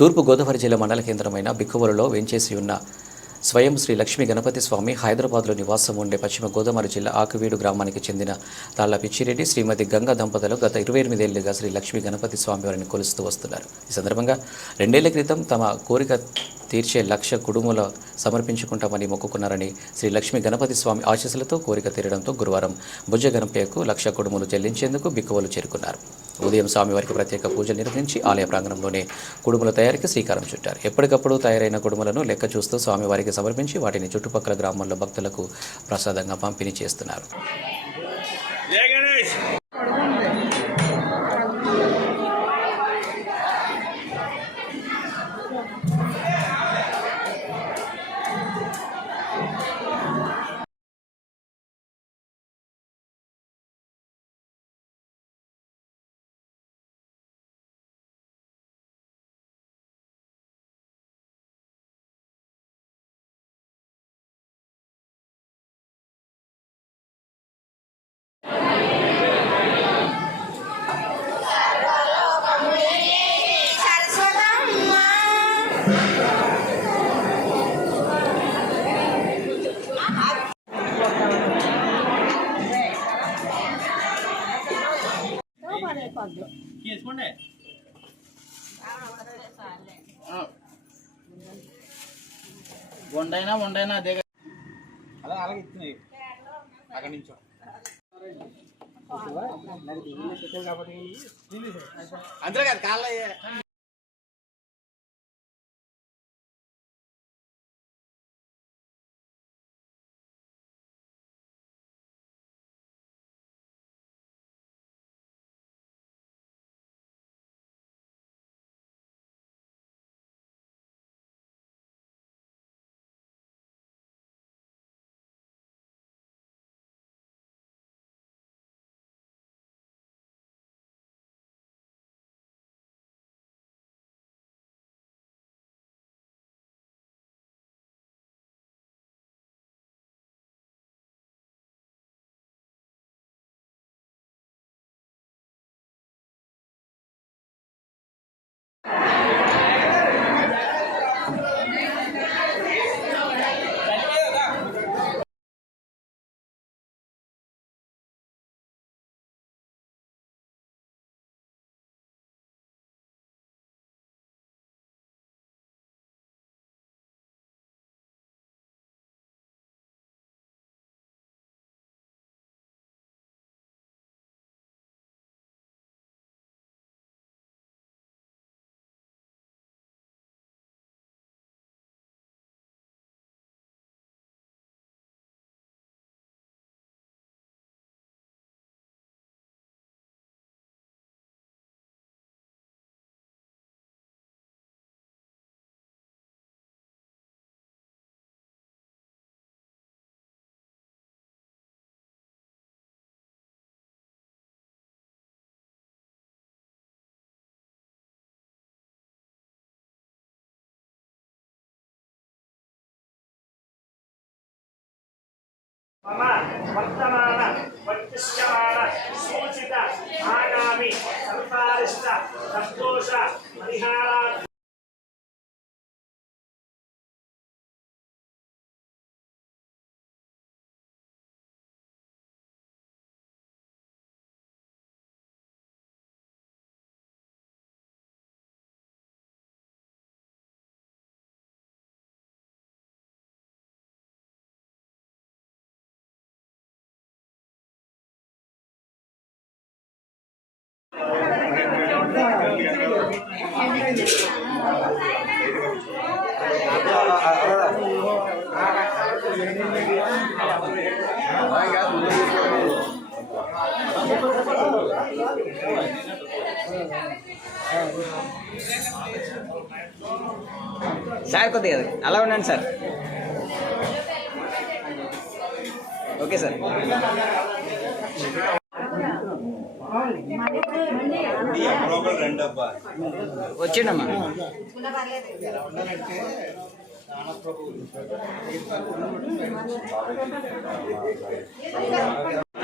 తూర్పు గోదావరి జిల్లా మండల కేంద్రమైన బిక్కువలలో వేంచేసి ఉన్న స్వయం శ్రీ లక్ష్మీ గణపతి స్వామి హైదరాబాద్లో నివాసం ఉండే పశ్చిమ గోదావరి జిల్లా ఆకువీడు గ్రామానికి చెందిన తాళ్ల పిచ్చిరెడ్డి శ్రీమతి గంగా దంపతులు గత 28 ఏళ్లుగా శ్రీ లక్ష్మీ గణపతి స్వామి వారిని కొలుస్తూ వస్తున్నారు. ఈ సందర్భంగా 2 ఏళ్ల క్రితం తమ కోరిక తీర్చే లక్ష కుడుముల సమర్పించుకుంటామని మొక్కుకున్నారని శ్రీ లక్ష్మీ గణపతి స్వామి ఆశీస్సులతో కోరిక తీరడంతో గురువారం బుజ్జ గణపయ్యకు లక్ష కుడుములు చెల్లించేందుకు బిక్కువలు చేరుకున్నారు. ఉదయం స్వామివారికి ప్రత్యేక పూజలు నిర్వహించి ఆలయ ప్రాంగణంలోనే కుడుముల తయారీకి శ్రీకారం చుట్టారు. ఎప్పటికప్పుడు తయారైన కుడుములను లెక్క చూస్తూ స్వామివారికి సమర్పించి వాటిని చుట్టుపక్కల గ్రామాల్లో భక్తులకు ప్రసాదంగా పంపిణీ చేస్తున్నారు. వండైనా అదే అలా అలాగే ఇస్తున్నాయి అక్కడి నుంచో అందరూ కాదు కాళ్ళ మమ వర్తమాన వర్తిష్యమాన సూచిత ఆగామి సంతారిష్ట సంతోష పరిహారా సార్ కొద్దిగా అలా ఉండండి సార్. Okay sir. వచ్చిండమ్మా.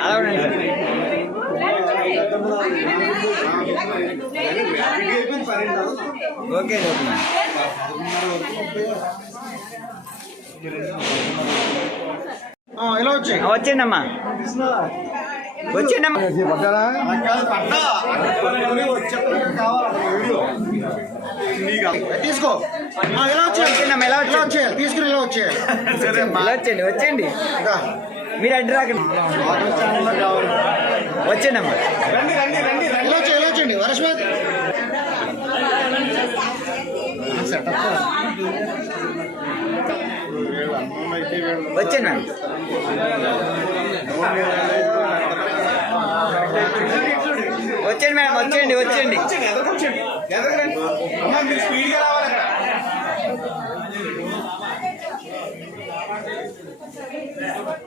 అలా ఉండండి సార్. ఓకే ఇలా వచ్చాయి వచ్చేయండమ్మా వచ్చేయండమ్మా తీసుకో ఇలా వచ్చేయండమ్మా ఎలా ఇలా వచ్చేయాలి తీసుకుని ఇలా వచ్చేయాలి వచ్చేయండి వచ్చేయండి మీరు అడ్డు రాకండి వచ్చేయండమ్మా రండి రండి రండి ఇలా వచ్చి ఇలా వచ్చండి వరస్మత్ వచ్చేయండి మ్యామ్ వచ్చేయండి మేడం వచ్చేయండి వచ్చేయండి స్పీడ్గా రావాలి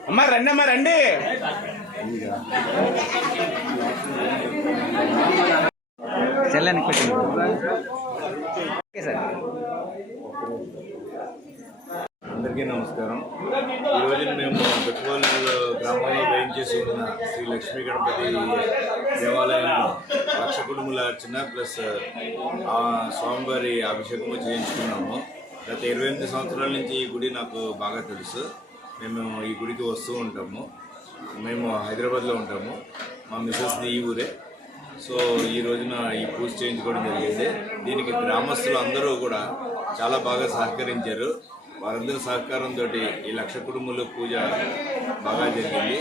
అమ్మా రండి అమ్మా రండి చెల్లని పెట్టండి ఓకే సార్ అందరికీ నమస్కారం. ఈరోజు మేము బెట్టుకోలు గ్రామంలో వేయించేసి ఉన్న శ్రీ లక్ష్మీ గణపతి దేవాలయంలో లక్ష కుటుంబాల అర్చన ప్లస్ స్వామివారి అభిషేకము చేయించుకున్నాము. గత 28 సంవత్సరాల నుంచి ఈ గుడి నాకు బాగా తెలుసు. మేము ఈ గుడికి వస్తూ ఉంటాము. మేము హైదరాబాద్లో ఉంటాము. మా మిస్సెస్ది ఈ ఊరే. సో ఈ రోజున ఈ పూజ చేయించుకోవడం జరిగింది. దీనికి గ్రామస్తులు అందరూ కూడా చాలా బాగా సహకరించారు. వారందరి సహకారంతో ఈ లక్ష కుటుంబాల పూజ బాగా జరిగింది.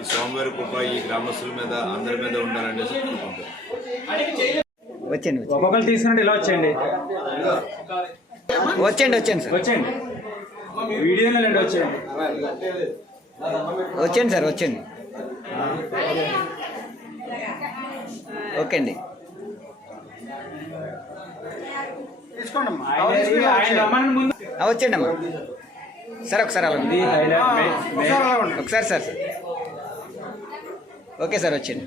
ఈ స్వామివారి కృప ఈ గ్రామస్తుల మీద అందరి మీద ఉండాలనేసి కోరుకుంటారు. వచ్చేయండి ఒక్కొక్కరు తీసుకురండి ఇలా వచ్చేయండి వచ్చేయండి వచ్చేయండి సార్ వచ్చేయండి వీడియోలో వచ్చేయండి వచ్చేయండి సార్ వచ్చేయండి ఓకే అండి తీసుకోండి వచ్చేయండి అమ్మా సార్ ఒకసారి అలా ఒకసారి సార్ ఓకే సార్ వచ్చేయండి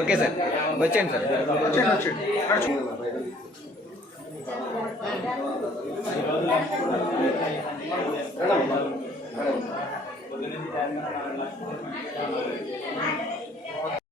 ఓకే సార్ వచ్చేయండి సార్ వచ్చేయండి